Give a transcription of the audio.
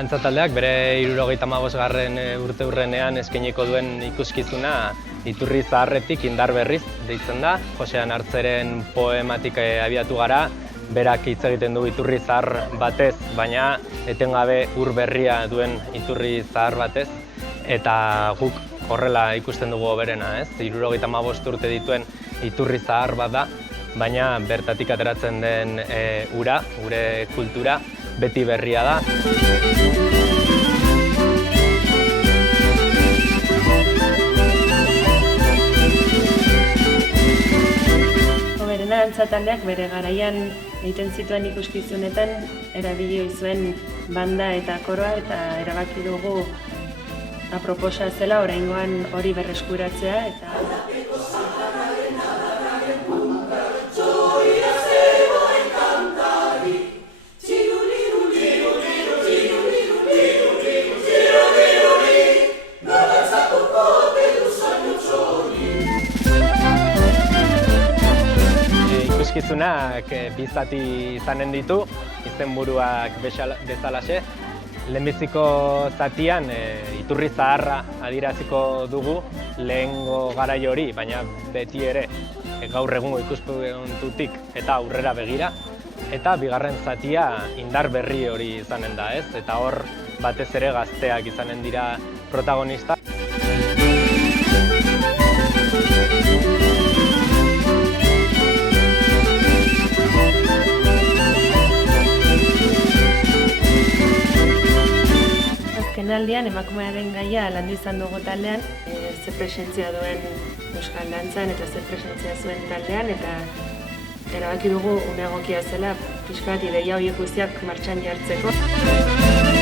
Antza taldeak bere 75. urteurrenean eskainiko duen ikuskizuna Iturri Zaharretik indar berriz deitzen da. Josean Hartzeren poematik abiatu gara, berak hitz egiten du iturri zahar batez, baina etengabe ur berria duen iturri zahar batez, eta guk horrela ikusten dugu hoberena, ez? 75 urte dituen iturri zahar bat da, baina bertatik ateratzen den ura, gure kultura, beti berria da. Hoberena Antza taldeak bere garaian egiten zituen ikuskizunetan erabili zuen banda eta koroa, eta erabaki dugu aproposa zela oraingoan hori berreskuratzea eta Ikuskizunak bi zati izanen ditu, izenburuak bezalaxe. Lehenbiziko zatian iturri zaharra adieraziko dugu lehengo garai hori, baina beti ere gaur egungo ikuspuntutik eta aurrera begira. Eta bigarren zatia indar berri hori izanen da, ez? Eta hor batez ere gazteak izanen dira protagonista. Azkenaldian emakumearen gaia landu izan dugu taldean, ze presentzia duen euskal dantzan eta ze presentzia zuen taldean, eta erabaki dugu une egokia zela pixka bat ideia horiek guztiak martxan jartzeko.